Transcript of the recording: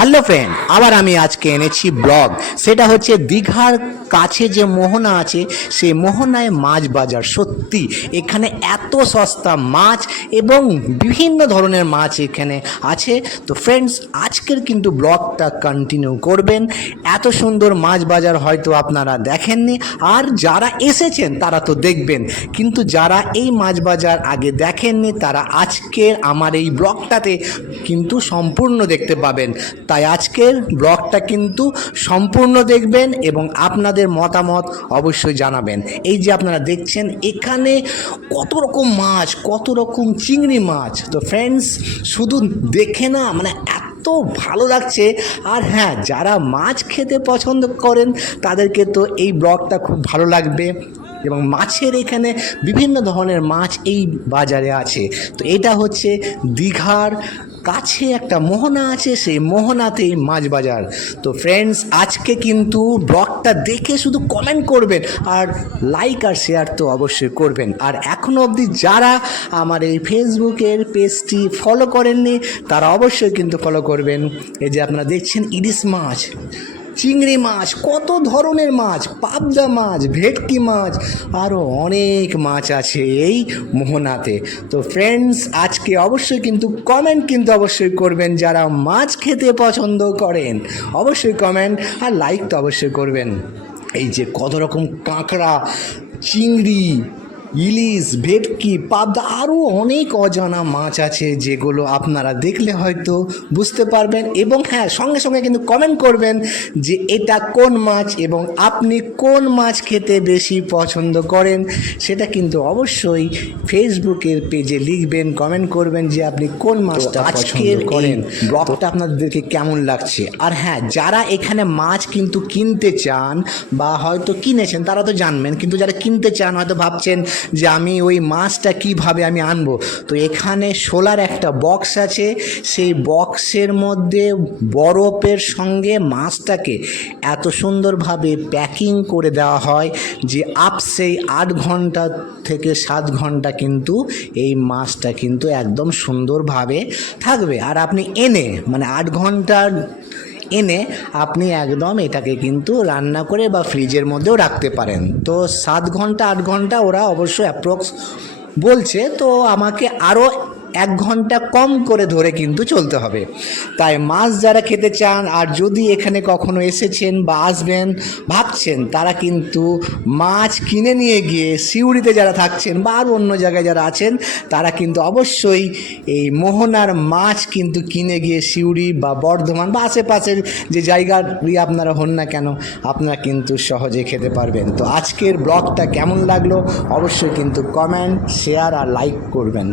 Hello friend, আবার আমি আজকে এনেছি ব্লগ। সেটা হচ্ছে দীঘার কাছে যে মোহনা আছে সেই মোহনায় মাছ বাজার। সত্যি এখানে এত সস্তা মাছ এবং বিভিন্ন ধরনের মাছ এখানে আছে। তো ফ্রেন্ডস, আজকের কিন্তু ব্লগটা কন্টিনিউ করবেন। এত সুন্দর মাছ বাজার হয়তো আপনারা দেখেননি, আর যারা এসেছেন তারা তো দেখবেন, কিন্তু যারা এই মাছ বাজার আগে দেখেননি তারা আজকের আমার এই ব্লগটাতে কিন্তু সম্পূর্ণ দেখতে পাবেন। তাই আজকের ব্লগটা কিন্তু সম্পূর্ণ দেখবেন এবং আপনাদের মতামত অবশ্যই জানাবেন। এই যে আপনারা দেখছেন এখানে কত রকম মাছ, কত রকম চিংড়ি মাছ। তো ফ্রেন্ডস, শুধু দেখে না মানে এত ভালো লাগছে। আর হ্যাঁ, যারা মাছ খেতে পছন্দ করেন তাদেরকে তো এই ব্লগটা খুব ভালো লাগবে। এবং মাছের এখানে বিভিন্ন ধরনের মাছ এই বাজারে আছে। তো এটা হচ্ছে দীঘার কাছে একটা মোহনা আছে, সেই মোহনাতেই মাছ বাজার। তো ফ্রেন্ডস, আজকে কিন্তু ব্লগটা দেখে শুধু কমেন্ট করবেন আর লাইক আর শেয়ার তো অবশ্যই করবেন। আর এখনও অবধি যারা আমার এই ফেসবুকের পেজটি ফলো করেননি তারা অবশ্যই কিন্তু ফলো করবেন। এই যে আপনারা দেখছেন ইলিশ মাছ, চিংড়ি মাছ, কত ধরনের মাছ, পাবদা মাছ, ভেটকি মাছ, আরও অনেক মাছ আছে এই মোহনাতে। তো ফ্রেন্ডস, আজকে অবশ্যই কিন্তু কমেন্ট কিন্তু অবশ্যই করবেন। যারা মাছ খেতে পছন্দ করেন অবশ্যই কমেন্ট আর লাইক তো অবশ্যই করবেন। এই যে কত রকম কাঁকড়া, চিংড়ি, ইলিশ, ভেটকি, পাবদা, আরও অনেক অজানা মাছ আছে যেগুলো আপনারা দেখলে হয়তো বুঝতে পারবেন। এবং হ্যাঁ, সঙ্গে সঙ্গে কিন্তু কমেন্ট করবেন যে এটা কোন মাছ এবং আপনি কোন মাছ খেতে বেশি পছন্দ করেন। সেটা কিন্তু অবশ্যই ফেসবুকের পেজে লিখবেন, কমেন্ট করবেন যে আপনি কোন মাছটা পছন্দ করেন। ব্লগটা আপনাদেরকে কেমন লাগছে। আর হ্যাঁ, যারা এখানে মাছ কিন্তু কিনতে চান বা হয়তো কিনেছেন তারা তো জানবেন, কিন্তু যারা কিনতে চান হয়তো ভাবছেন যে আমি ওই মাছটা কিভাবে আমি আনবো। তো এখানে সোলার একটা বক্স আছে, সেই বক্সের মধ্যে বরফের সঙ্গে মাছটাকে এত সুন্দরভাবে প্যাকিং করে দেওয়া হয় যে সেই 8 ঘন্টা থেকে 7 ঘন্টা কিন্তু এই মাছটা কিন্তু একদম সুন্দরভাবে থাকবে। আর আপনি এনে মানে 8 ঘন্টার এনে আপনি একদম এটাকে কিন্তু রান্না করে বা ফ্রিজের মধ্যেও রাখতে পারেন। তো 7 ঘন্টা 8 ঘন্টা ওরা অবশ্য অ্যাপ্রক্স বলছে, তো আমাকে আরও 1 ঘন্টা কম করে ধরে কিন্তু চলতে হবে। তাই মাছ যারা খেতে চান আর যদি এখানে কখনো এসেছেন বা আসবেন ভাবছেন, তারা কিন্তু মাছ কিনে নিয়ে গিয়ে সিউড়িতে যারা থাকছেন বা আর অন্য জায়গায় যারা আছেন তারা কিন্তু অবশ্যই এই মোহনার মাছ কিন্তু কিনে গিয়ে সিউড়ি বা বর্ধমান বা আশেপাশের যে জায়গারই আপনারা হন না কেন আপনারা কিন্তু সহজে খেতে পারবেন। তো আজকের ব্লগটা কেমন লাগলো অবশ্যই কিন্তু কমেন্ট, শেয়ার আর লাইক করবেন।